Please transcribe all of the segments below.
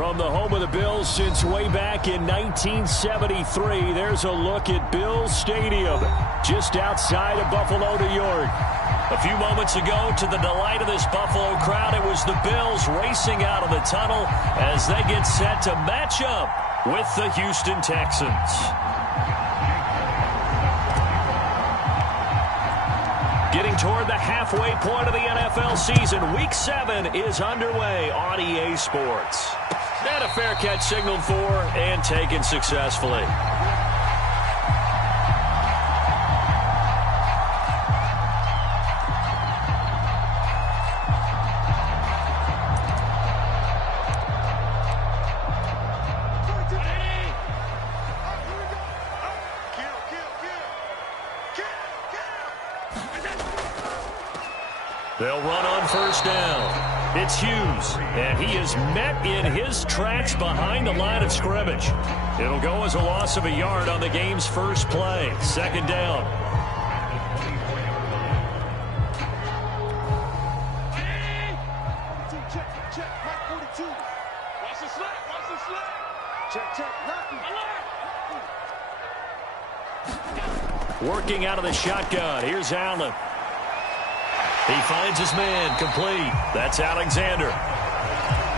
From the home of the Bills since way back in 1973, there's a look at Bills Stadium, just outside of Buffalo, New York. A few moments ago, to the delight of this Buffalo crowd, it was the Bills racing out of the tunnel as they get set to match up with the Houston Texans. Getting toward the halfway point of the NFL season, Week 7 is underway on EA Sports. And a fair catch signaled for and taken successfully. They'll run on first down. It's Hughes, and he is met in his tracks behind the line of scrimmage. It'll go as a loss of a yard on the game's first play. Second down. Working out of the shotgun. Here's Allen. He finds his man, complete. That's Alexander.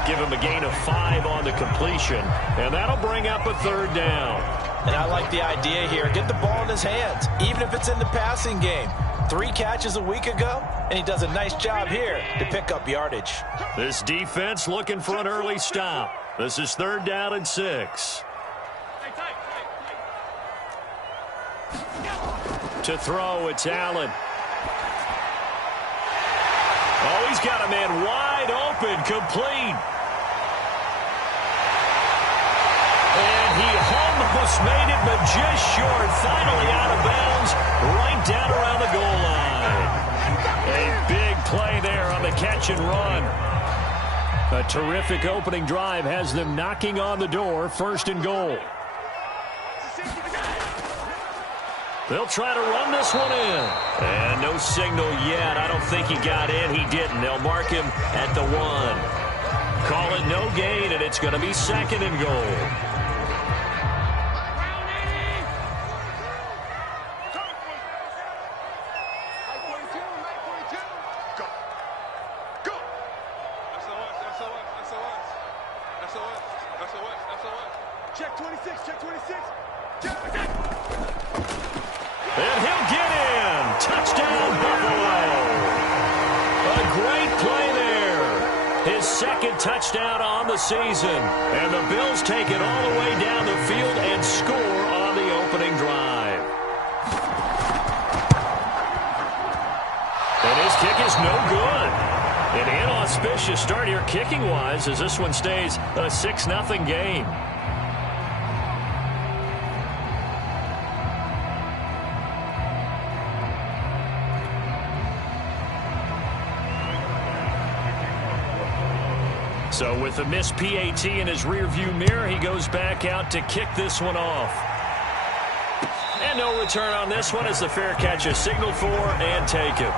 Give him a gain of 5 on the completion, and that'll bring up a third down. And I like the idea here. Get the ball in his hands, even if it's in the passing game. 3 catches a week ago, and he does a nice job here to pick up yardage. This defense looking for an early stop. This is third down and 6. To throw, it's Allen. Oh, he's got a man wide open, complete. And he almost made it, but just short. Finally out of bounds, right down around the goal line. A big play there on the catch and run. A terrific opening drive has them knocking on the door, first and goal. They'll try to run this one in. And no signal yet. I don't think he got in. He didn't. They'll mark him at the 1. Call it no gain, and it's going to be second and goal. Check 26, check 26. And he'll get in. Touchdown, Buffalo. A great play there. His second touchdown on the season. And the Bills take it all the way down the field and score on the opening drive. And his kick is no good. An inauspicious start here kicking-wise as this one stays a 6-0 game. So with a missed PAT in his rearview mirror, he goes back out to kick this one off. And no return on this one as the fair catch is signaled for and taken.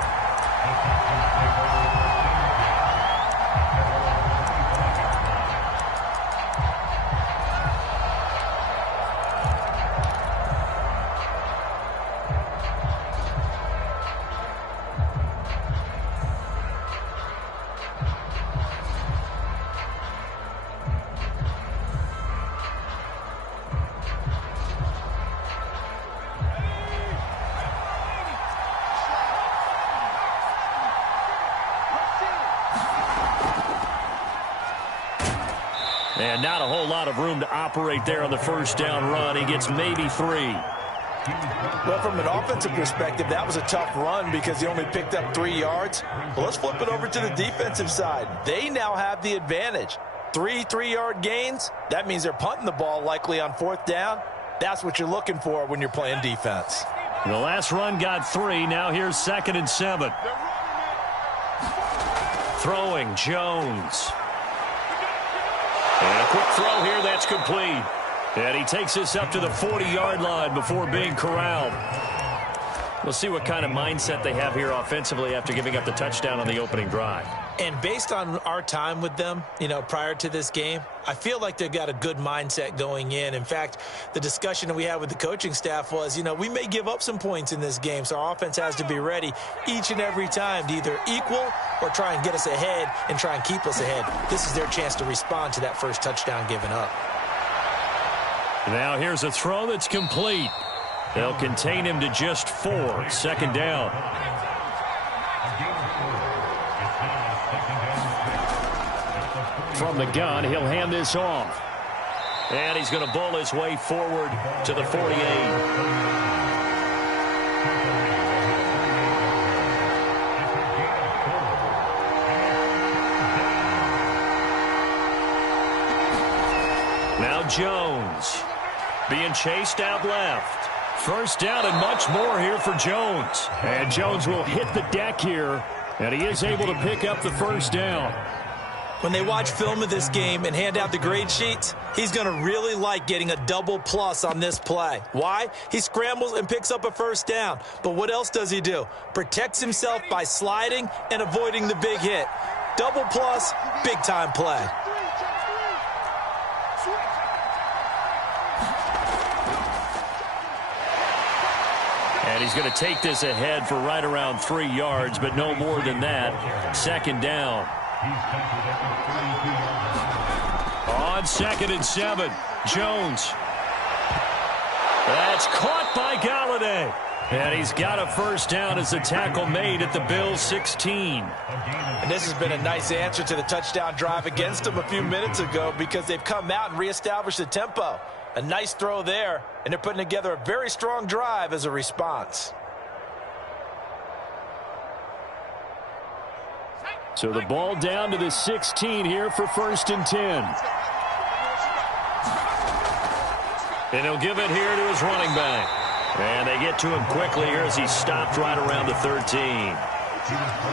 And not a whole lot of room to operate there on the first down run. He gets maybe 3. Well, from an offensive perspective, that was a tough run because he only picked up 3 yards. Well, let's flip it over to the defensive side. They now have the advantage. 3 3-yard gains. That means they're punting the ball likely on 4th down. That's what you're looking for when you're playing defense. The last run got 3. Now here's 2nd and 7. Throwing, Jones. And a quick throw here, that's complete. And he takes this up to the 40-yard line before being corralled. We'll see what kind of mindset they have here offensively after giving up the touchdown on the opening drive. And based on our time with them, prior to this game, I feel like they've got a good mindset going in. In fact, the discussion that we had with the coaching staff was, we may give up some points in this game, so our offense has to be ready each and every time to either equal or try and get us ahead and try and keep us ahead. This is their chance to respond to that first touchdown given up. Now here's a throw that's complete. They'll contain him to just 4. Second down. From the gun, he'll hand this off. And he's going to bull his way forward to the 48. Now Jones being chased out left. First down and much more here for Jones. And Jones will hit the deck here, and he is able to pick up the first down. When they watch film of this game and hand out the grade sheets, he's going to really like getting a double plus on this play. Why? He scrambles and picks up a first down. But what else does he do? Protects himself by sliding and avoiding the big hit. Double plus, big-time play. And he's going to take this ahead for right around 3 yards, but no more than that. Second down. On 2nd and 7, Jones. That's caught by Galladay. And he's got a first down as the tackle made at the Bills' 16. And this has been a nice answer to the touchdown drive against them a few minutes ago because they've come out and reestablished the tempo. A nice throw there, and they're putting together a very strong drive as a response. So the ball down to the 16 here for 1st and 10. And he'll give it here to his running back. And they get to him quickly here as he stopped right around the 13.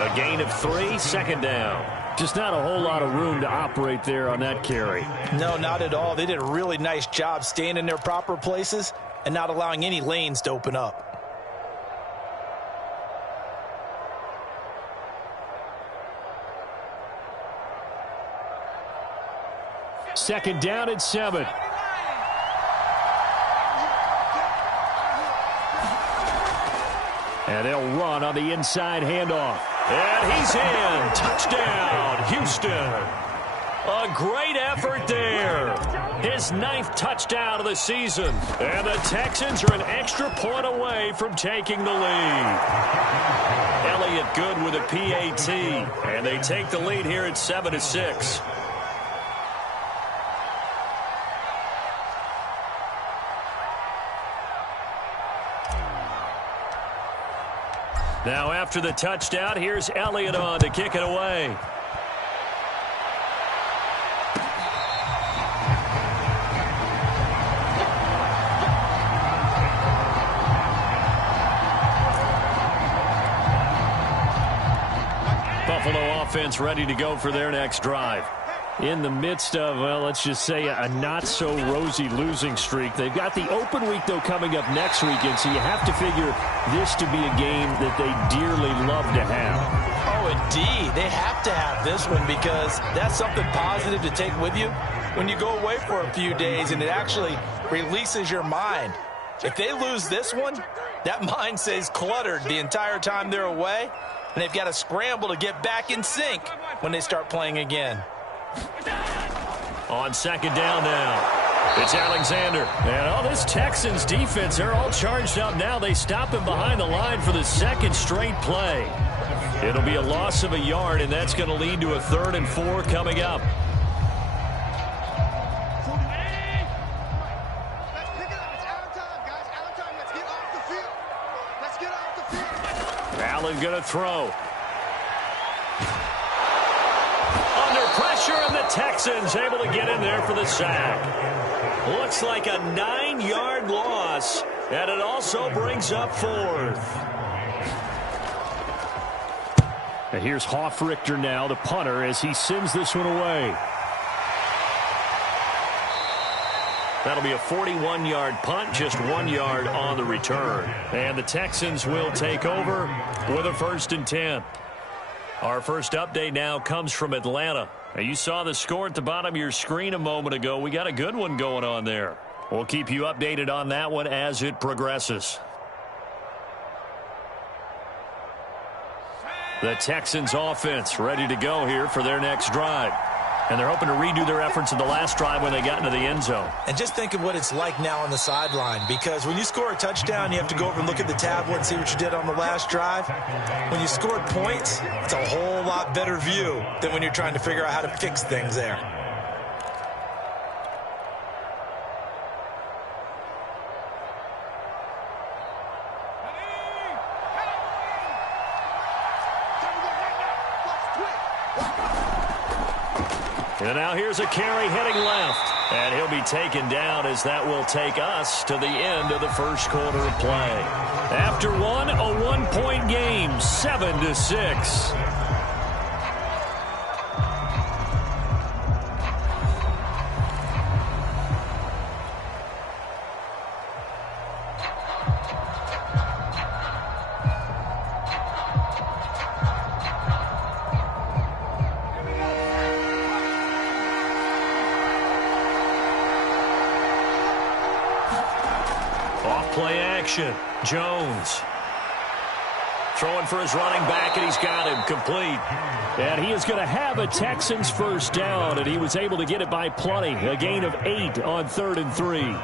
A gain of 3, second down. Just not a whole lot of room to operate there on that carry. No, not at all. They did a really nice job staying in their proper places and not allowing any lanes to open up. Second down at 7. And they'll run on the inside handoff. And he's in. Touchdown, Houston. A great effort there. His 9th touchdown of the season. And the Texans are an extra point away from taking the lead. Elliott good with a PAT. And they take the lead here at 7-6. Now after the touchdown, here's Elliott on to kick it away. Buffalo offense ready to go for their next drive. In the midst of, well, let's just say a not-so-rosy losing streak. They've got the open week, though, coming up next weekend, so you have to figure this to be a game that they dearly love to have. Oh, indeed. They have to have this one because that's something positive to take with you when you go away for a few days, and it actually releases your mind. If they lose this one, that mind stays cluttered the entire time they're away, and they've got to scramble to get back in sync when they start playing again. On second down now, it's Alexander. And this Texans defense, they're all charged up now. They stop him behind the line for the second straight play. It'll be a loss of a yard, and that's going to lead to a 3rd and 4 coming up. Allen going to throw. Pressure, and the Texans able to get in there for the sack. Looks like a 9-yard loss, and it also brings up 4th. And here's Hoffrichter now, the punter, as he sends this one away. That'll be a 41-yard punt, just 1 yard on the return. And the Texans will take over with a 1st and 10. Our first update now comes from Atlanta. Now, you saw the score at the bottom of your screen a moment ago. We got a good one going on there. We'll keep you updated on that one as it progresses. The Texans offense ready to go here for their next drive. And they're hoping to redo their efforts in the last drive when they got into the end zone. And just think of what it's like now on the sideline, because when you score a touchdown, you have to go over and look at the tablet and see what you did on the last drive. When you scored points, it's a whole lot better view than when you're trying to figure out how to fix things there. And now here's a carry heading left. And he'll be taken down as that will take us to the end of the first quarter of play. After one, a one-point game, 7-6. Play action. Jones throwing for his running back, and he's got him complete. And he is going to have a Texans first down, and he was able to get it by plenty. A gain of 8 on 3rd and 3.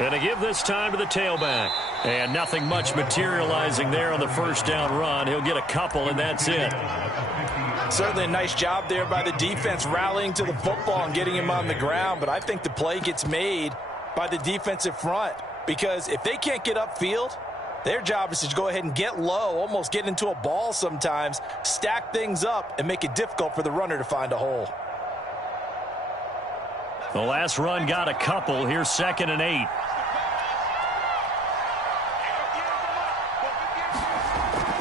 And to give this time to the tailback. And nothing much materializing there on the first down run. He'll get a couple, and that's it. Certainly a nice job there by the defense rallying to the football and getting him on the ground. But I think the play gets made by the defensive front, because if they can't get upfield, their job is to go ahead and get low, almost get into a ball sometimes, stack things up, and make it difficult for the runner to find a hole. The last run got a couple. Here's 2nd and 8.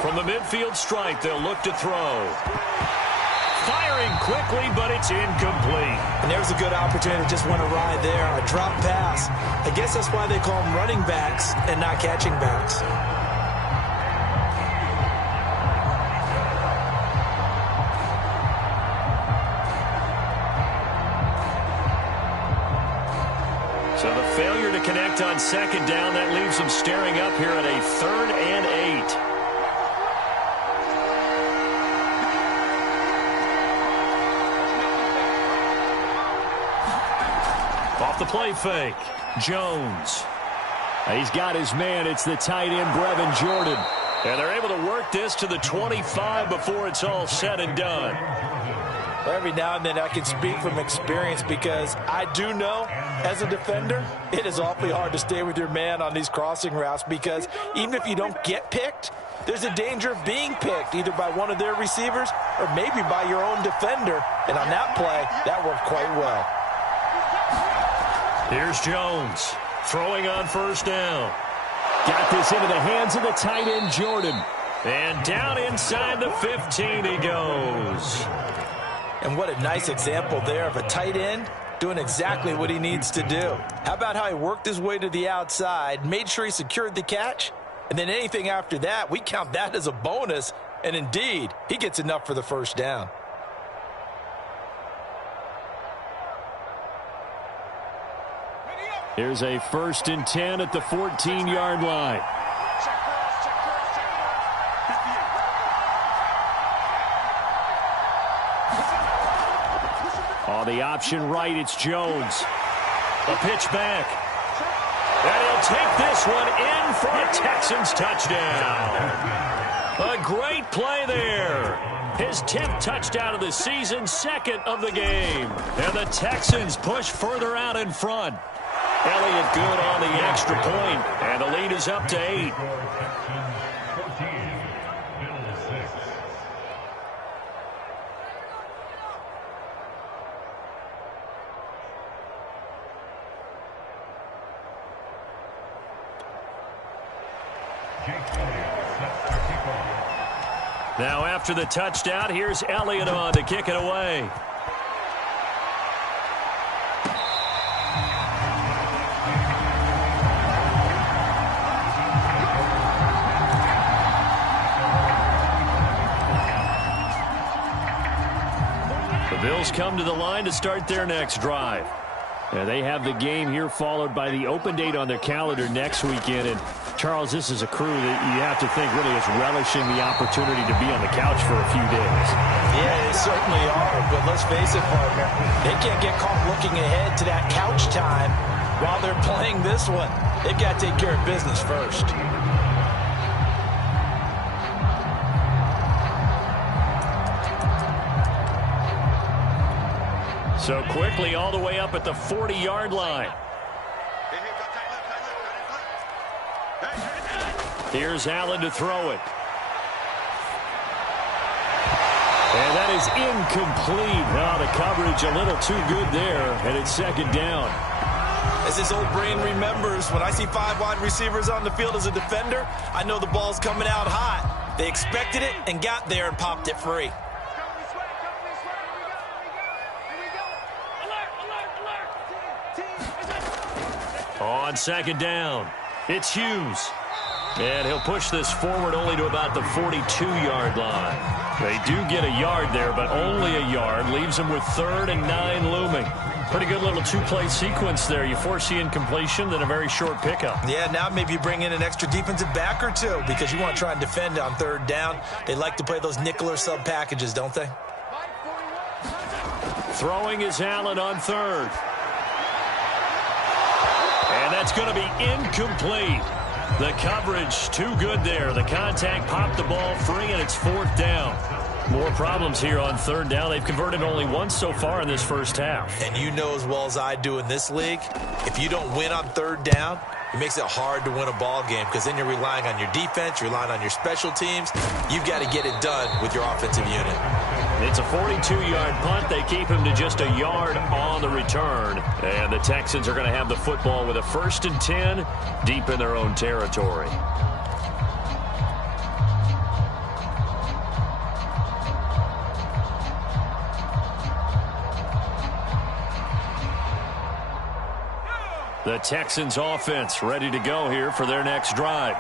From the midfield stripe, they'll look to throw. Firing quickly, but it's incomplete. And there's a good opportunity to just want to ride there on a drop pass. I guess that's why they call them running backs and not catching backs. So the failure to connect on 2nd down, that leaves them staring up here at a 3rd and 8. Off the play fake, Jones. He's got his man. It's the tight end, Brevin Jordan. And they're able to work this to the 25 before it's all said and done. Every now and then I can speak from experience, because I do know as a defender it is awfully hard to stay with your man on these crossing routes, because even if you don't get picked, there's a danger of being picked either by one of their receivers or maybe by your own defender. And on that play, that worked quite well. Here's Jones throwing on 1st down. Got this into the hands of the tight end, Jordan. And down inside the 15 he goes. And what a nice example there of a tight end doing exactly what he needs to do. How about how he worked his way to the outside, made sure he secured the catch, and then anything after that, we count that as a bonus. And indeed, he gets enough for the first down. Here's a 1st and 10 at the 14-yard line. On the option right, it's Jones. A pitch back. And he'll take this one in for a Texans touchdown. A great play there. His 10th touchdown of the season, 2nd of the game. And the Texans push further out in front. Elliott good on the extra point, and the lead is up to 8. Now after the touchdown, here's Elliott on to kick it away. The Bills come to the line to start their next drive. And they have the game here followed by the open date on their calendar next weekend. And Charles, this is a crew that you have to think really is relishing the opportunity to be on the couch for a few days. Yeah, they certainly are, but let's face it, partner, they can't get caught looking ahead to that couch time while they're playing this one. They've got to take care of business first. So quickly all the way up at the 40-yard line. Here's Allen to throw it. And that is incomplete. Now the coverage a little too good there, and it's second down. As this old brain remembers, when I see 5 wide receivers on the field as a defender, I know the ball's coming out hot. They expected it and got there and popped it free. On second down, it's Hughes. And he'll push this forward only to about the 42-yard line. They do get a yard there, but only a yard. Leaves them with 3rd and 9 looming. Pretty good little two-play sequence there. You foresee incompletion, then a very short pickup. Yeah, now maybe you bring in an extra defensive back or two because you want to try and defend on 3rd down. They like to play those nickel or sub packages, don't they? Throwing is Allen on 3rd. And that's going to be incomplete. The coverage too good there. The contact popped the ball free, and it's 4th down. More problems here on 3rd down. They've converted only once so far in this first half. And you know as well as I do in this league, if you don't win on 3rd down, it makes it hard to win a ball game because then you're relying on your defense, you're relying on your special teams. You've got to get it done with your offensive unit. It's a 42-yard punt. They keep him to just a yard on the return. And the Texans are going to have the football with a 1st and 10 deep in their own territory. The Texans offense ready to go here for their next drive.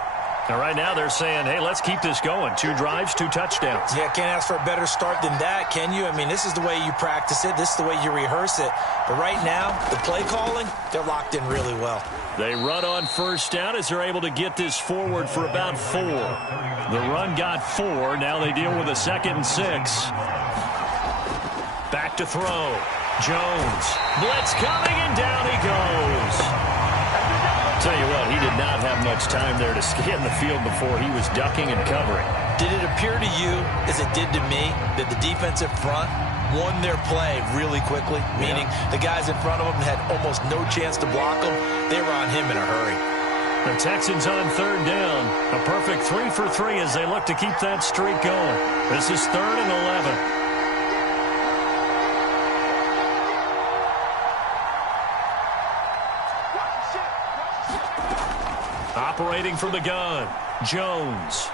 Now, right now they're saying, hey, let's keep this going. 2 drives, 2 touchdowns. Yeah, can't ask for a better start than that, can you? I mean, this is the way you practice it. This is the way you rehearse it. But right now, the play calling, they're locked in really well. They run on 1st down as they're able to get this forward for about 4. The run got 4. Now they deal with a 2nd and 6. Back to throw. Jones. Blitz coming, and down he goes. Tell you what, he did not have much time there to scan the field before he was ducking and covering. Did it appear to you, as it did to me, that the defensive front won their play really quickly? Meaning the guys in front of them had almost no chance to block them. They were on him in a hurry. The Texans on 3rd down. A perfect 3 for 3 as they look to keep that streak going. This is 3rd and 11. Operating from the gun, Jones.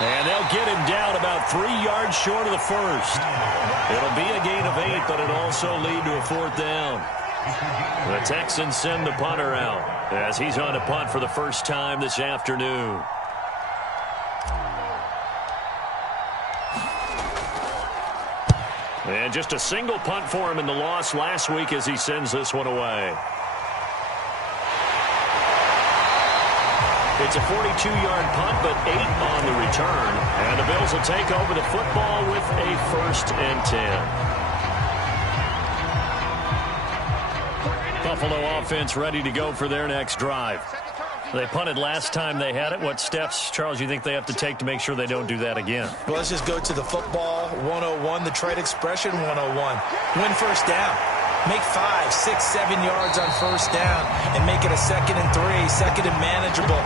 And they'll get him down about 3 yards short of the 1st. It'll be a gain of 8, but it'll also lead to a 4th down. The Texans send the punter out as he's on to punt for the first time this afternoon. And just a single punt for him in the loss last week as he sends this one away. It's a 42-yard punt, but 8 on the return. And the Bills will take over the football with a 1st and 10. Buffalo offense ready to go for their next drive. They punted last time they had it. What steps, Charles, you think they have to take to make sure they don't do that again? Well, let's just go to the football 101, the trade expression 101. Win 1st down. Make 5, 6, 7 yards on 1st down and make it a 2nd and 3, 2nd and manageable.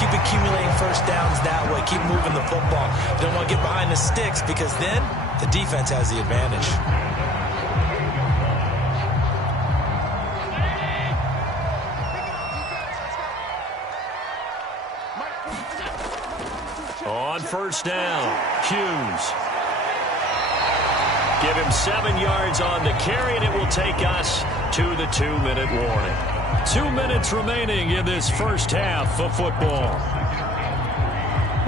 Keep accumulating 1st downs that way. Keep moving the football. You don't want to get behind the sticks because then the defense has the advantage. first down. Hughes. Give him 7 yards on the carry, and it will take us to the 2-minute warning. 2 minutes remaining in this first half of football.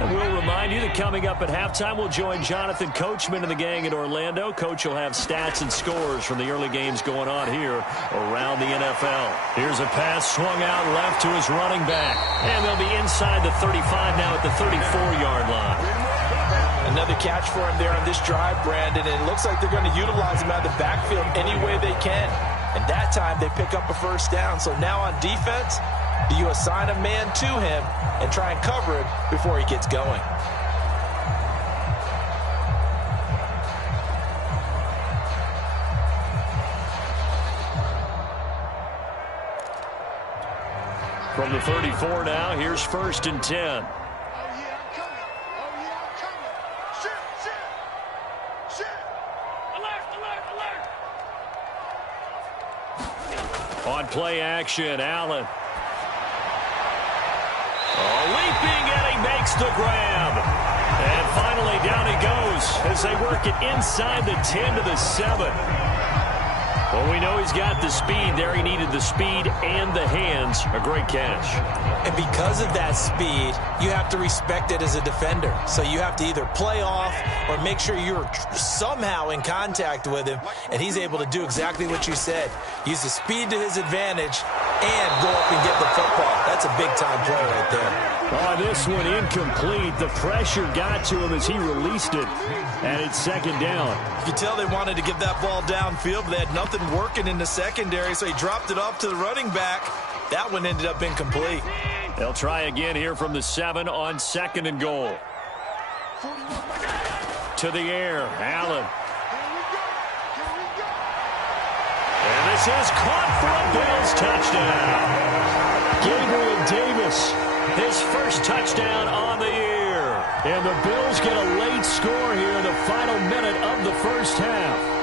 And we'll remind you that coming up at halftime, we'll join Jonathan Coachman and the gang in Orlando. Coach will have stats and scores from the early games going on here around the NFL. Here's a pass swung out left to his running back. And they'll be inside the 35 now at the 34-yard line. Another catch for him there on this drive, Brandon, and it looks like they're going to utilize him out of the backfield any way they can. And that time they pick up a first down. So now on defense, do you assign a man to him and try and cover him before he gets going? From the 34 now, here's 1st and 10. On play action, Allen. Leaping, and he makes the grab. And finally, down he goes as they work it inside the 10 to the 7. Well, we know he's got the speed there. He needed the speed and the hands. A great catch. And because of that speed, you have to respect it as a defender. So you have to either play off or make sure you're somehow in contact with him, and he's able to do exactly what you said. Use the speed to his advantage and go up and get the football. That's a big-time play right there. Oh, this one incomplete. The pressure got to him as he released it, and it's 2nd down. You can tell they wanted to get that ball downfield, but they had nothing working in the secondary, so he dropped it off to the running back. That one ended up incomplete. They'll try again here from the 7 on 2nd and goal. To the air, Allen. And this is caught for a Bills touchdown. Gabriel Davis, his first touchdown on the year. And the Bills get a late score here in the final minute of the first half.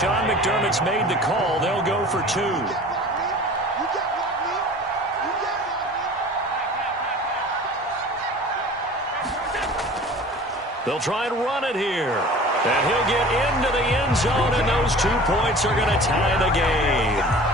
Sean McDermott's made the call. They'll go for 2. They'll try and run it here. And he'll get into the end zone, and those 2 points are going to tie the game.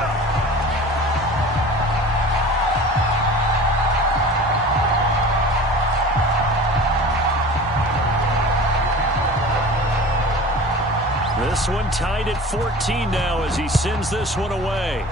This one tied at 14 now as he sends this one away.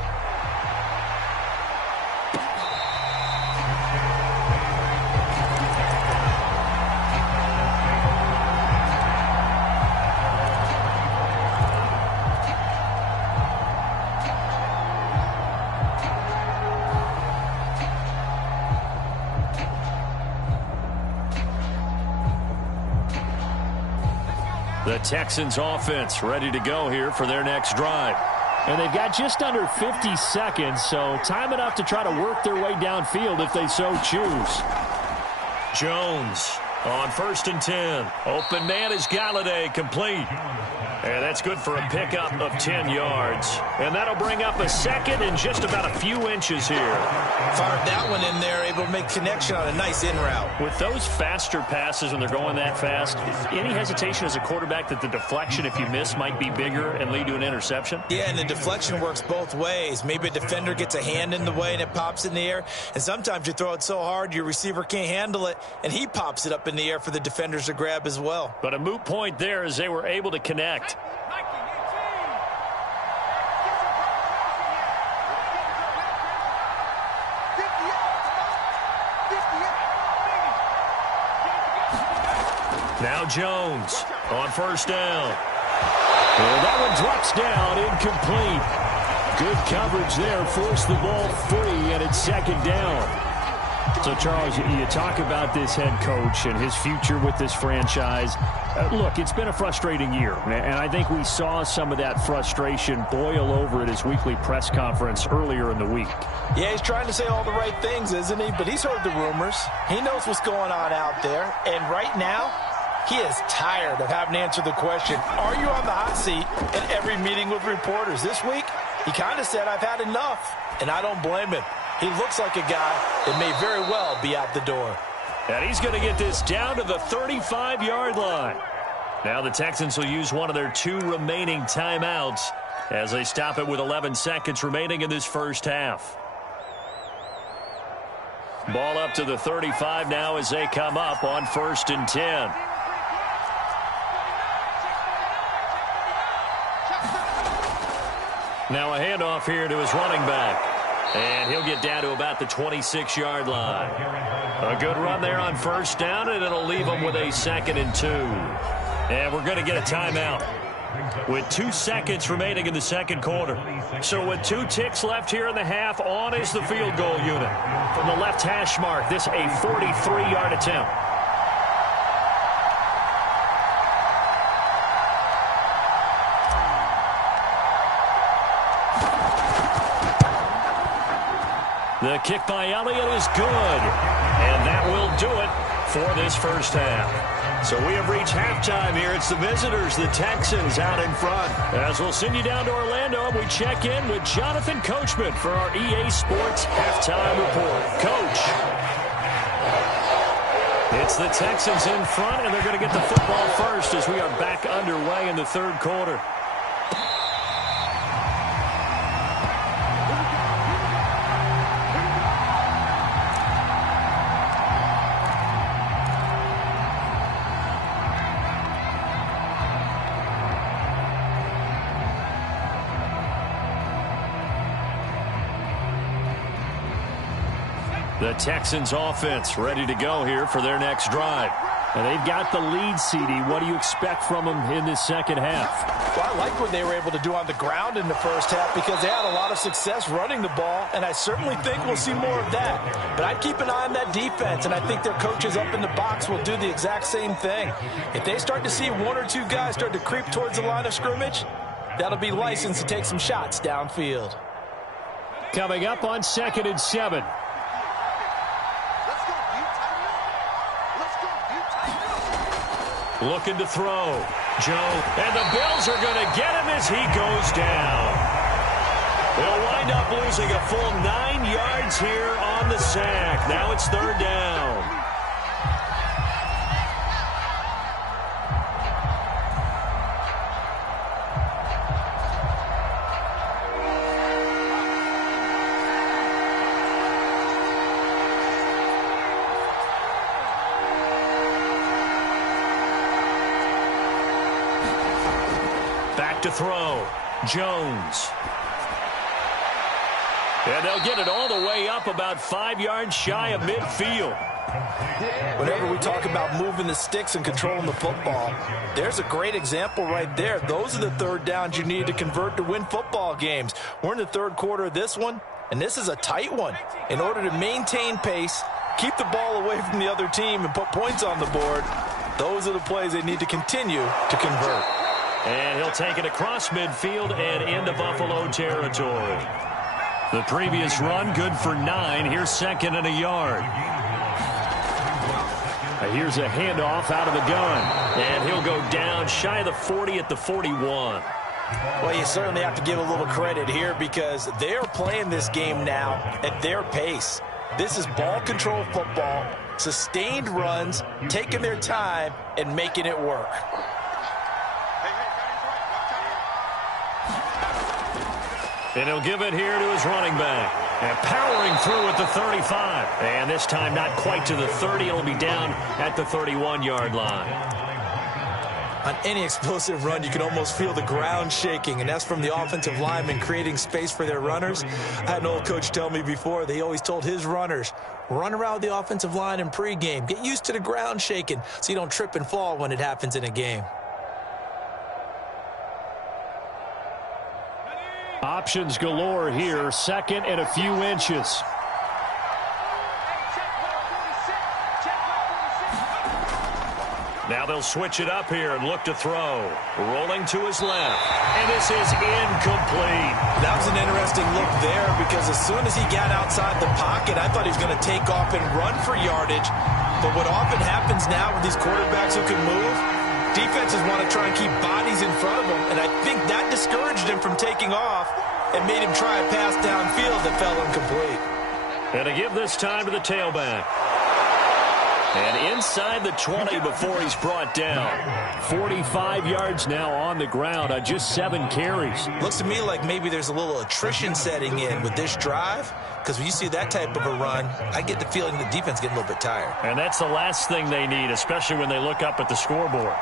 The Texans offense ready to go here for their next drive. And they've got just under 50 seconds, so time enough to try to work their way downfield if they so choose. Jones on 1st and 10. Open man is Galladay, complete. And that's good for a pickup of 10 yards. And that'll bring up a 2nd and just about a few inches here. Fired that one in there, able to make connection on a nice in route. With those faster passes when they're going that fast, any hesitation as a quarterback that the deflection, if you miss, might be bigger and lead to an interception? Yeah, and the deflection works both ways. Maybe a defender gets a hand in the way and it pops in the air. And sometimes you throw it so hard your receiver can't handle it, and he pops it up in the air for the defenders to grab as well. But a moot point there as they were able to connect. Now Jones on 1st down. And that one drops down, incomplete. Good coverage there, forced the ball free, and it's 2nd down. So, Charles, you talk about this head coach and his future with this franchise. Look, it's been a frustrating year, and I think we saw some of that frustration boil over at his weekly press conference earlier in the week. Yeah, he's trying to say all the right things, isn't he? But he's heard the rumors. He knows what's going on out there. And right now, he is tired of having to answer the question, are you on the hot seat at every meeting with reporters? This week, he kind of said, I've had enough, and I don't blame him. He looks like a guy that may very well be out the door. And he's going to get this down to the 35-yard line. Now the Texans will use one of their 2 remaining timeouts as they stop it with 11 seconds remaining in this first half. Ball up to the 35 now as they come up on 1st and 10. Now a handoff here to his running back. And he'll get down to about the 26-yard line. A good run there on 1st down, and it'll leave him with a 2nd and 2. And we're going to get a timeout with 2 seconds remaining in the second quarter. So with 2 ticks left here in the half, on is the field goal unit. From the left hash mark, this a 43-yard attempt. The kick by Elliott is good, and that will do it for this first half. So we have reached halftime here. It's the visitors, the Texans, out in front. As we'll send you down to Orlando, we check in with Jonathan Coachman for our EA Sports Halftime Report. Coach. It's the Texans in front, and they're going to get the football first as we are back underway in the third quarter. The Texans offense ready to go here for their next drive. And they've got the lead, CD. What do you expect from them in this second half? Well, I like what they were able to do on the ground in the first half because they had a lot of success running the ball, and I certainly think we'll see more of that. But I'd keep an eye on that defense, and I think their coaches up in the box will do the exact same thing. If they start to see 1 or 2 guys start to creep towards the line of scrimmage, that'll be licensed to take some shots downfield. Coming up on 2nd and 7. Looking to throw. Joe. And the Bills are going to get him as he goes down. They'll wind up losing a full 9 yards here on the sack. Now it's 3rd down. To throw. Jones. And they'll get it all the way up about 5 yards shy of midfield. Whenever we talk about moving the sticks and controlling the football, there's a great example right there. Those are the 3rd downs you need to convert to win football games. We're in the 3rd quarter of this one, and this is a tight one. In order to maintain pace, keep the ball away from the other team, and put points on the board, those are the plays they need to continue to convert. And he'll take it across midfield and into Buffalo territory. The previous run, good for 9. Here's 2nd and a yard. Here's a handoff out of the gun. And he'll go down shy of the 40 at the 41. Well, you certainly have to give a little credit here because they're playing this game now at their pace. This is ball control football, sustained runs, taking their time, and making it work. And he'll give it here to his running back. And powering through at the 35. And this time not quite to the 30. It'll be down at the 31-yard line. On any explosive run, you can almost feel the ground shaking, and that's from the offensive linemen creating space for their runners. I had an old coach tell me before, they always told his runners, run around the offensive line in pregame. Get used to the ground shaking so you don't trip and fall when it happens in a game. Options galore here. 2nd and a few inches. Now they'll switch it up here and look to throw. Rolling to his left. And this is incomplete. That was an interesting look there because as soon as he got outside the pocket, I thought he was going to take off and run for yardage. But what often happens now with these quarterbacks who can move, defenses want to try and keep bodies in front of them. And I think that discouraged him from taking off and made him try a pass downfield that fell incomplete. And to give this time to the tailback. And inside the 20 before he's brought down. 45 yards now on the ground on just 7 carries. Looks to me like maybe there's a little attrition setting in with this drive, because when you see that type of a run, I get the feeling the defense getting a little bit tired. And that's the last thing they need, especially when they look up at the scoreboard.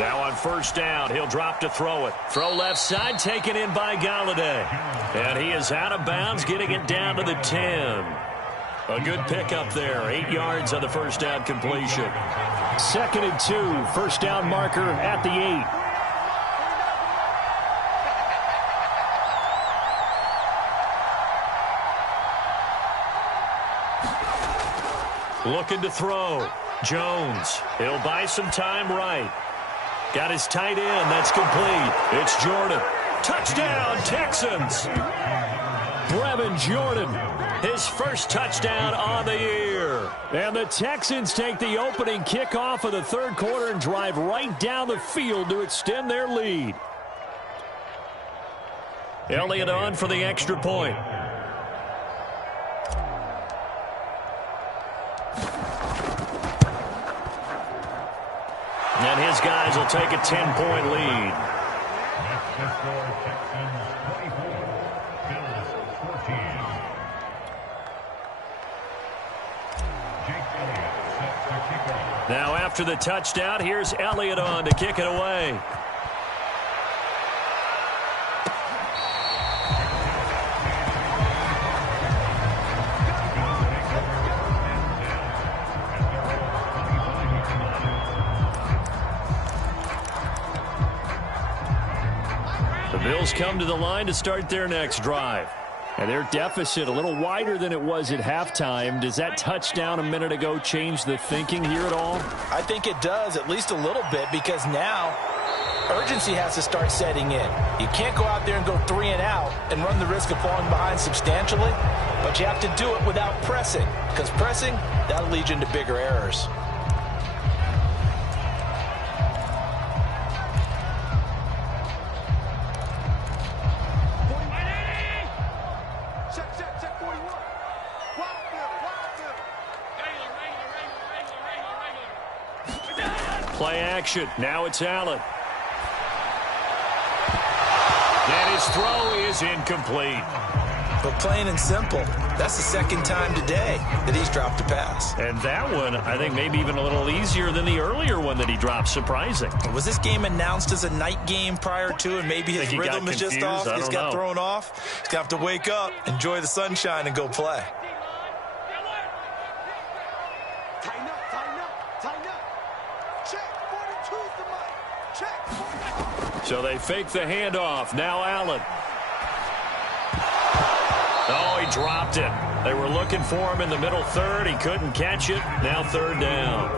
Now on first down, he'll drop to throw it. Throw left side, taken in by Galladay. And he is out of bounds, getting it down to the 10. A good pickup there. 8 yards on the first down completion. 2nd and 2. First down marker at the 8. Looking to throw. Jones. He'll buy some time right. Got his tight end. That's complete. It's Jordan. Touchdown, Texans. Brevin Jordan, his first touchdown on the year. And the Texans take the opening kickoff of the third quarter and drive right down the field to extend their lead. Elliott on for the extra point. And his guys will take a 10-point lead. Now after the touchdown, here's Elliott on to kick it away. The Bills come to the line to start their next drive. And their deficit a little wider than it was at halftime. Does that touchdown a minute ago change the thinking here at all? I think it does, at least a little bit, because now urgency has to start setting in. You can't go out there and go 3 and out and run the risk of falling behind substantially, but you have to do it without pressing, because pressing, that'll lead you into bigger errors. Play action. Now it's Allen. And his throw is incomplete. But plain and simple, that's the second time today that he's dropped a pass. And that one, I think, maybe even a little easier than the earlier one that he dropped. Surprising. Was this game announced as a night game prior to, and maybe his rhythm is just off? He's got thrown off. He's got to wake up, enjoy the sunshine, and go play. So they fake the handoff. Now Allen. Oh, he dropped it. They were looking for him in the middle third. He couldn't catch it. Now third down.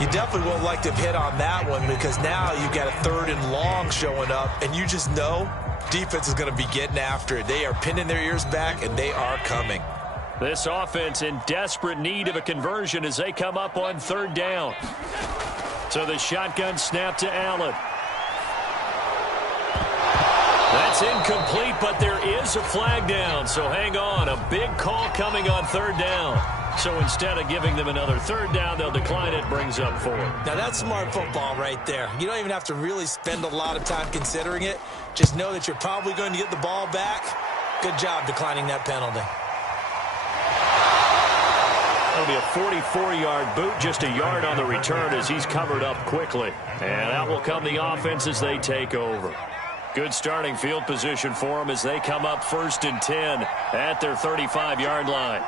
You definitely won't like to hit on that one, because now you've got a 3rd and long showing up, and you just know defense is going to be getting after it. They are pinning their ears back, and they are coming. This offense in desperate need of a conversion as they come up on 3rd down. So the shotgun snap to Allen. That's incomplete, but there is a flag down, so hang on. A big call coming on 3rd down. So instead of giving them another 3rd down, they'll decline it, brings up 4. Now that's smart football right there. You don't even have to really spend a lot of time considering it. Just know that you're probably going to get the ball back. Good job declining that penalty. That'll be a 44-yard boot, just a yard on the return as he's covered up quickly. And out will come the offense as they take over. Good starting field position for them as they come up 1st and 10 at their 35-yard line.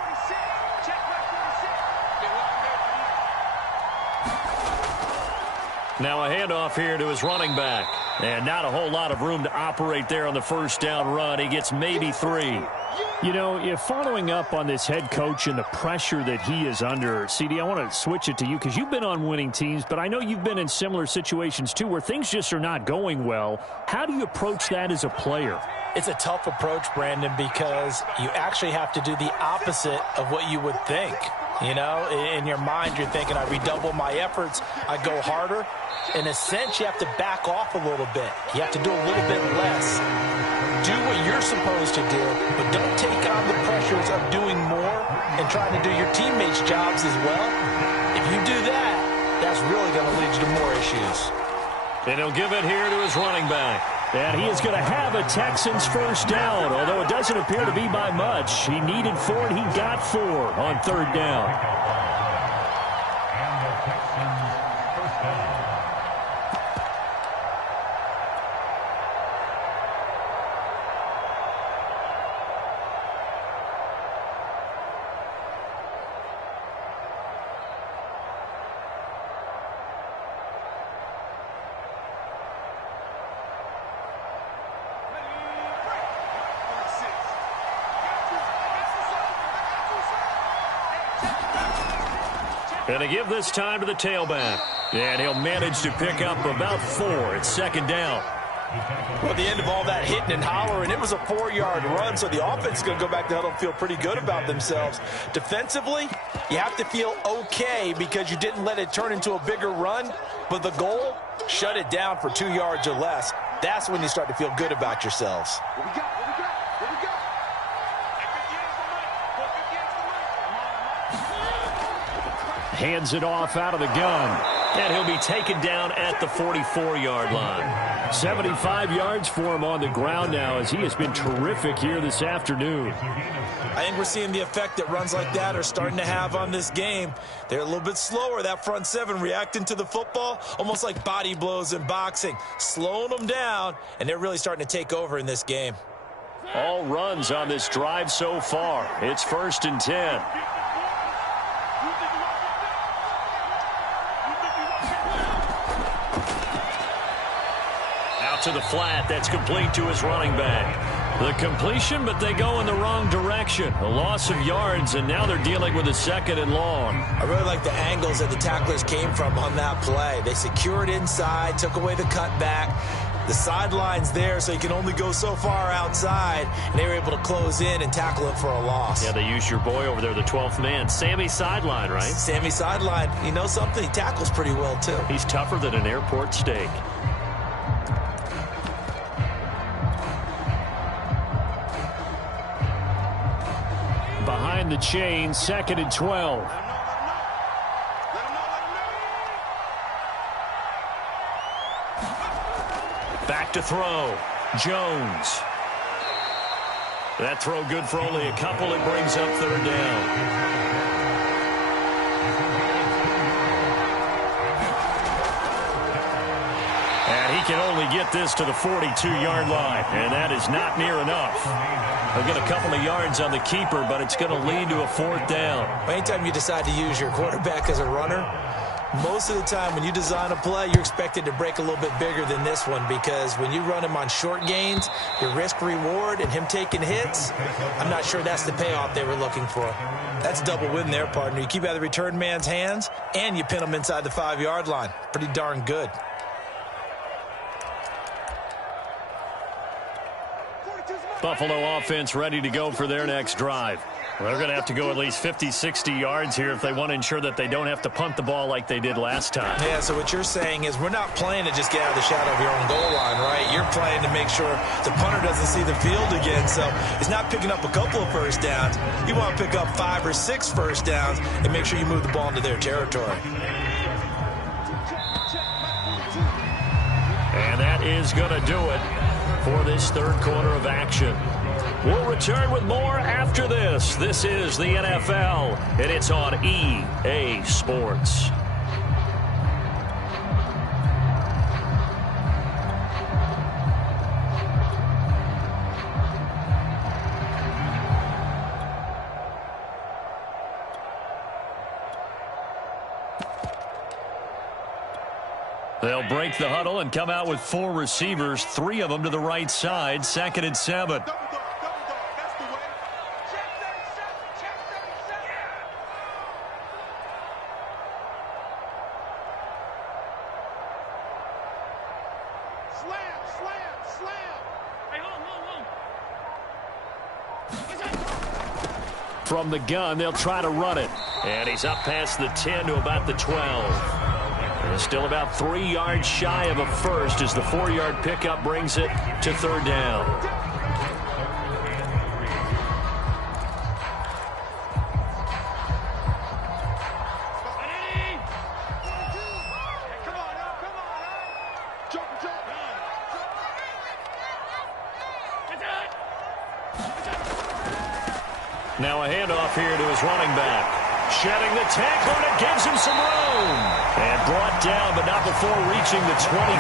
Now a handoff here to his running back. And not a whole lot of room to operate there on the first down run. He gets maybe 3. You know, if following up on this head coach and the pressure that he is under, CD, I want to switch it to you because you've been on winning teams, but I know you've been in similar situations too where things just are not going well. How do you approach that as a player? It's a tough approach, Brandon, because you actually have to do the opposite of what you would think. You know, in your mind, you're thinking, I redouble my efforts, I go harder. In a sense, you have to back off a little bit. You have to do a little bit less. Do what you're supposed to do, but don't take on the pressures of doing more and trying to do your teammates' jobs as well. If you do that, that's really going to lead you to more issues. And he'll give it here to his running back. And he is going to have a Texans first down, although it doesn't appear to be by much. He needed 4, and he got 4 on third down. And to give this time to the tailback. And he'll manage to pick up about 4. It's second down. Well, at the end of all that hitting and hollering, it was a 4-yard run, so the offense is going to go back to huddle and feel pretty good about themselves. Defensively, you have to feel okay because you didn't let it turn into a bigger run, but the goal, shut it down for 2 yards or less. That's when you start to feel good about yourselves. Hands it off out of the gun. And he'll be taken down at the 44-yard line. 75 yards for him on the ground now as he has been terrific here this afternoon. I think we're seeing the effect that runs like that are starting to have on this game. They're a little bit slower, that front seven, reacting to the football, almost like body blows in boxing, slowing them down, and they're really starting to take over in this game. All runs on this drive so far. It's 1st and 10. To the flat, that's complete to his running back. The completion, but they go in the wrong direction. A loss of yards, and now they're dealing with a 2nd and long. I really like the angles that the tacklers came from on that play. They secured inside, took away the cutback. The sideline's there, so you can only go so far outside, and they were able to close in and tackle it for a loss. Yeah, they used your boy over there, the 12th man. Sammy Sideline, right? Sammy Sideline. You know something? He tackles pretty well, too. He's tougher than an airport steak. Behind the chain, 2nd and 12. Back to throw. Jones. That throw good for only a couple. It brings up 3rd down. And he can only get this to the 42-yard line, and that is not near enough. They'll get a couple of yards on the keeper, but it's going to lead to a 4th down. Anytime you decide to use your quarterback as a runner, most of the time when you design a play, you're expected to break a little bit bigger than this one, because when you run him on short gains, your risk-reward and him taking hits, I'm not sure that's the payoff they were looking for. That's double win there, partner. You keep out of the return man's hands, and you pin him inside the 5-yard line. Pretty darn good. Buffalo offense ready to go for their next drive. They're going to have to go at least 50, 60 yards here if they want to ensure that they don't have to punt the ball like they did last time. Yeah, so what you're saying is we're not playing to just get out of the shadow of your own goal line, right? You're playing to make sure the punter doesn't see the field again. So it's not picking up a couple of first downs. You want to pick up 5 or 6 first downs and make sure you move the ball into their territory. And that is going to do it for this 3rd quarter of action. We'll return with more after this. This is the NFL, and it's on EA Sports. They'll break the huddle and come out with 4 receivers, 3 of them to the right side, 2nd and 7. From the gun, they'll try to run it. And he's up past the 10 to about the 12. And still about 3 yards shy of a first as the 4-yard pickup brings it to 3rd down. Now a handoff here to his running back. Shedding the tackle, and it gives him some room. And brought down, but not before reaching the 25.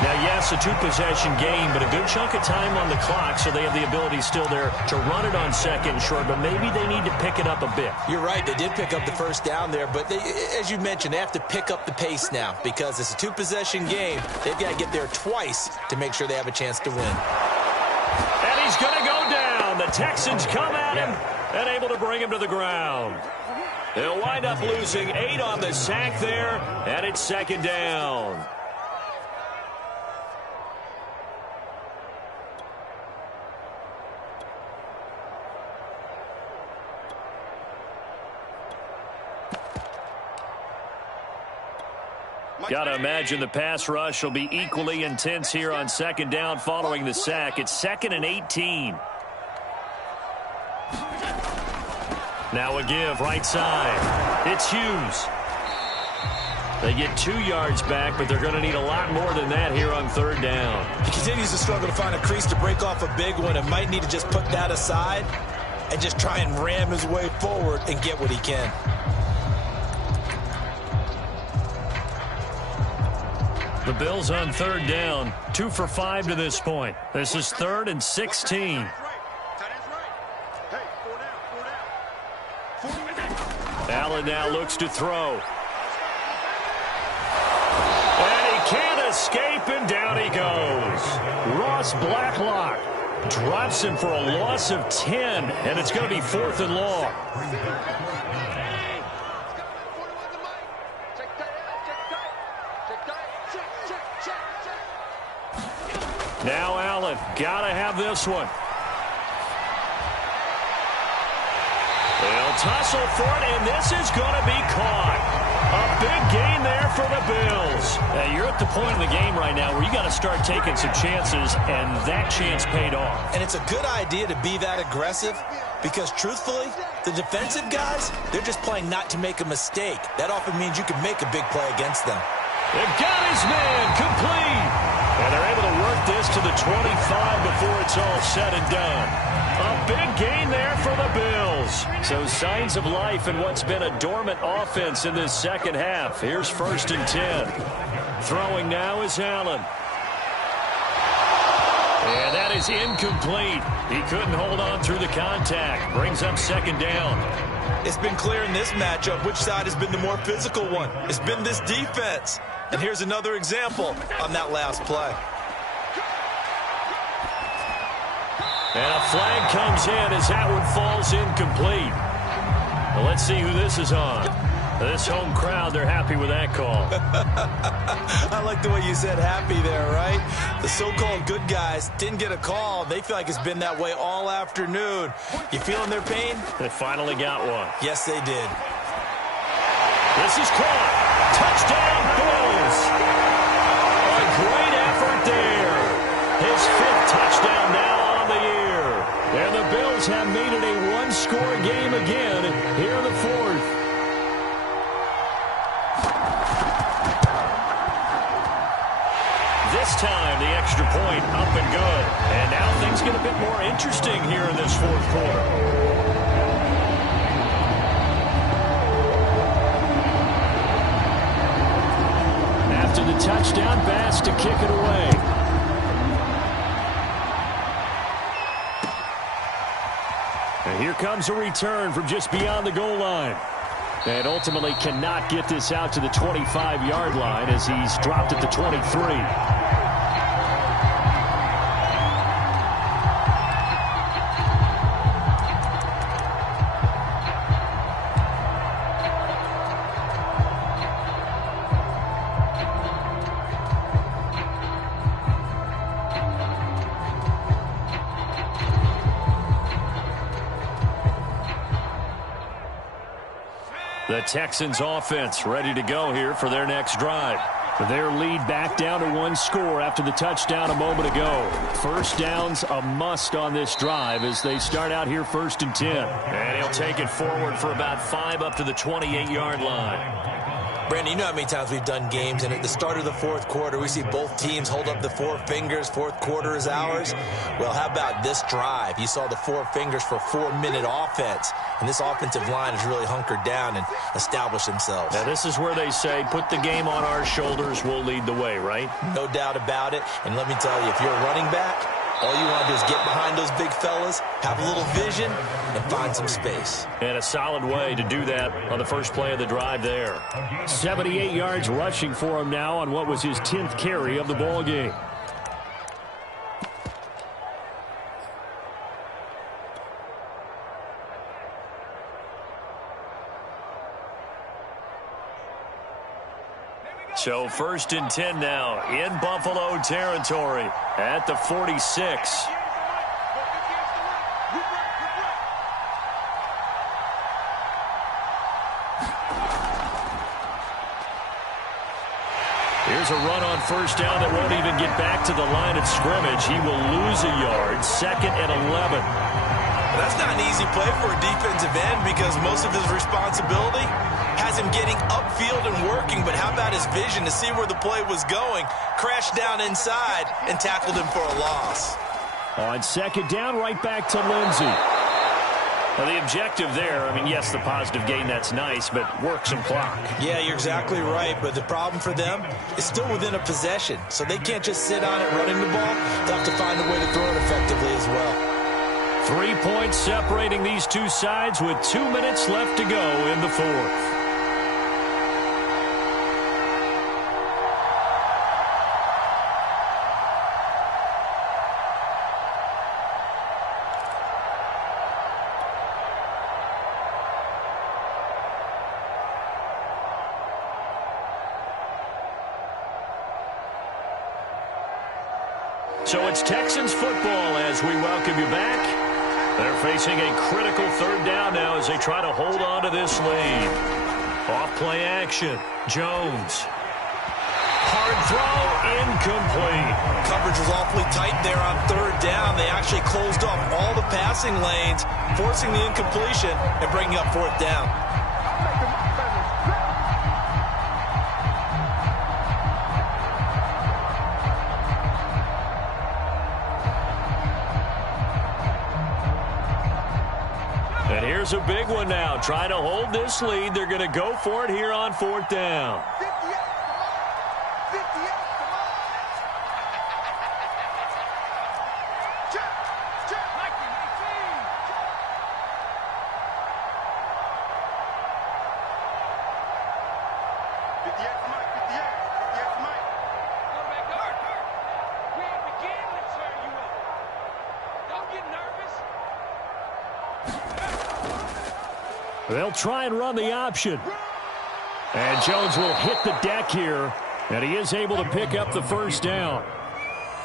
Now, yes, a 2-possession game, but a good chunk of time on the clock, so they have the ability still there to run it on 2nd and short, but maybe they need to pick it up a bit. You're right. They did pick up the first down there, but they, as you mentioned, they have to pick up the pace now because it's a 2-possession game. They've got to get there twice to make sure they have a chance to win. And he's going to go down. The Texans come at him and able to bring him to the ground. They'll wind up losing 8 on the sack there, and it's 2nd down. Got to imagine the pass rush will be equally intense here on 2nd down following the sack. It's 2nd and 18. Now a give right side. It's Hughes. They get 2 yards back, but they're going to need a lot more than that here on 3rd down. He continues to struggle to find a crease to break off a big one and might need to just put that aside and just try and ram his way forward and get what he can. The Bills on 3rd down, 2 for 5 to this point. This is 3rd and 16. Allen now looks to throw. And he can't escape, and down he goes. Ross Blacklock drops him for a loss of 10, and it's going to be 4th and long. Now Allen, got to have this one. They'll tussle for it, and this is going to be caught. A big gain there for the Bills. You're at the point in the game right now where you got to start taking some chances, and that chance paid off. And it's a good idea to be that aggressive because, truthfully, the defensive guys, they're just playing not to make a mistake. That often means you can make a big play against them. They've got his man complete. And they're able to work this to the 25 before it's all said and done. A big gain there for the Bills. So signs of life in what's been a dormant offense in this 2nd half. Here's 1st and 10. Throwing now is Allen. And that is incomplete. He couldn't hold on through the contact. Brings up 2nd down. It's been clear in this matchup which side has been the more physical one. It's been this defense. And here's another example on that last play. And a flag comes in as that one falls incomplete. Well, let's see who this is on. This home crowd, they're happy with that call. I like the way you said happy there, right? The so-called good guys didn't get a call. They feel like it's been that way all afternoon. You feeling their pain? They finally got one. Yes, they did. This is caught. Touchdown, Bills. A great effort there. His 5th touchdown now on the year. And the Bills have made it a 1-score game again here in the 4th. This time, the extra point up and good. And now things get a bit more interesting here in this 4th quarter. After the touchdown, Bass to kick it away. And here comes a return from just beyond the goal line. And ultimately cannot get this out to the 25-yard line as he's dropped at the 23. The Texans offense ready to go here for their next drive. Their lead back down to 1 score after the touchdown a moment ago. First down's a must on this drive as they start out here 1st and 10. And he'll take it forward for about 5 up to the 28-yard line. Brandon, you know how many times we've done games, and at the start of the 4th quarter, we see both teams hold up the 4 fingers, 4th quarter is ours. Well, how about this drive? You saw the 4 fingers for 4-minute offense, and this offensive line has really hunkered down and established themselves. Now, this is where they say, put the game on our shoulders, we'll lead the way, right? No doubt about it, and let me tell you, if you're a running back, all you want to do is get behind those big fellas, have a little vision, and find some space. And a solid way to do that on the first play of the drive there. 78 yards rushing for him now on what was his 10th carry of the ball game. So 1st and 10 now in Buffalo territory at the 46. Here's a run on 1st down that won't even get back to the line of scrimmage. He will lose a yard. 2nd and 11. That's not an easy play for a defensive end because most of his responsibility has him getting upfield and working, but how about his vision to see where the play was going, crashed down inside, and tackled him for a loss. On 2nd down, right back to Lindsey. Well, the objective there, I mean, yes, the positive gain, that's nice, but work some clock. Yeah, you're exactly right, but the problem for them is still within a possession, so they can't just sit on it running the ball. They'll have to find a way to throw it effectively as well. 3 points separating these two sides with 2 minutes left to go in the 4th. So it's Texans football as we welcome you back. They're facing a critical 3rd down now as they try to hold on to this lead. Off play action. Jones. Hard throw, incomplete. Coverage was awfully tight there on 3rd down. They actually closed off all the passing lanes, forcing the incompletion and bringing up 4th down. And here's a big one now. Trying to hold this lead. They're going to go for it here on 4th down. They'll try and run the option. And Jones will hit the deck here, and he is able to pick up the 1st down.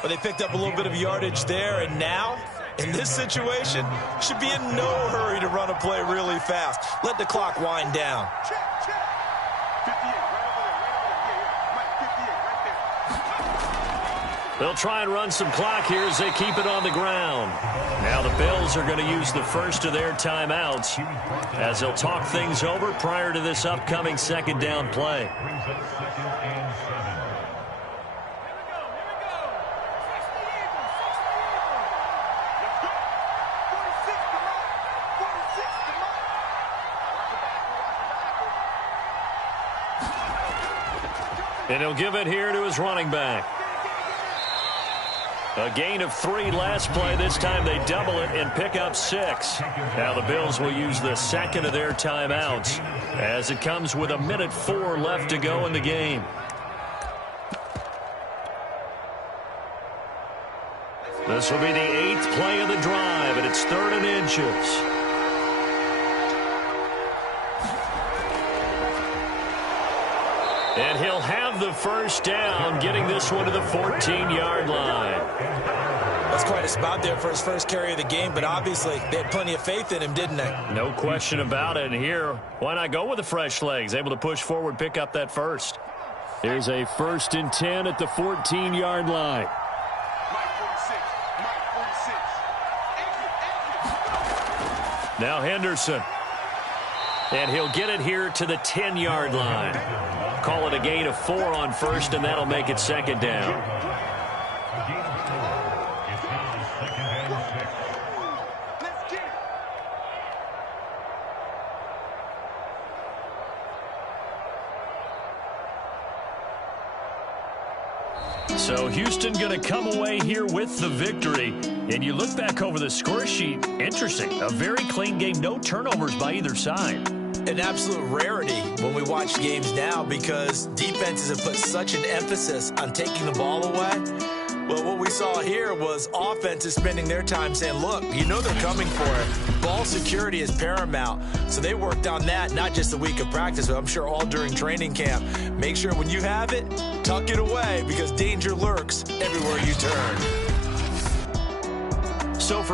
But they picked up a little bit of yardage there, and now, in this situation, should be in no hurry to run a play really fast. Let the clock wind down. They'll try and run some clock here as they keep it on the ground. Now the Bills are going to use the first of their timeouts as they'll talk things over prior to this upcoming 2nd down play. And he'll give it here to his running back. A gain of 3 last play. This time they double it and pick up 6. Now the Bills will use the second of their timeouts as it comes with 1:04 left to go in the game. This will be the 8th play of the drive, and it's 3rd and inches. And he'll have the first down, getting this one to the 14-yard line. That's quite a spot there for his first carry of the game, but obviously they had plenty of faith in him, didn't they? No question about it. And here, why not go with the fresh legs? Able to push forward, pick up that first. Here's a 1st and 10 at the 14-yard line. Now Henderson. And he'll get it here to the 10-yard line. Call it a gain of 4 on first, and that'll make it 2nd down. So Houston going to come away here with the victory. And you look back over the score sheet, interesting. A very clean game, no turnovers by either side. An absolute rarity when we watch games now because defenses have put such an emphasis on taking the ball away. Well, what we saw here was offenses spending their time saying, look, you know they're coming for it. Ball security is paramount. So they worked on that, not just a week of practice, but I'm sure all during training camp. Make sure when you have it, tuck it away because danger lurks everywhere you turn. So for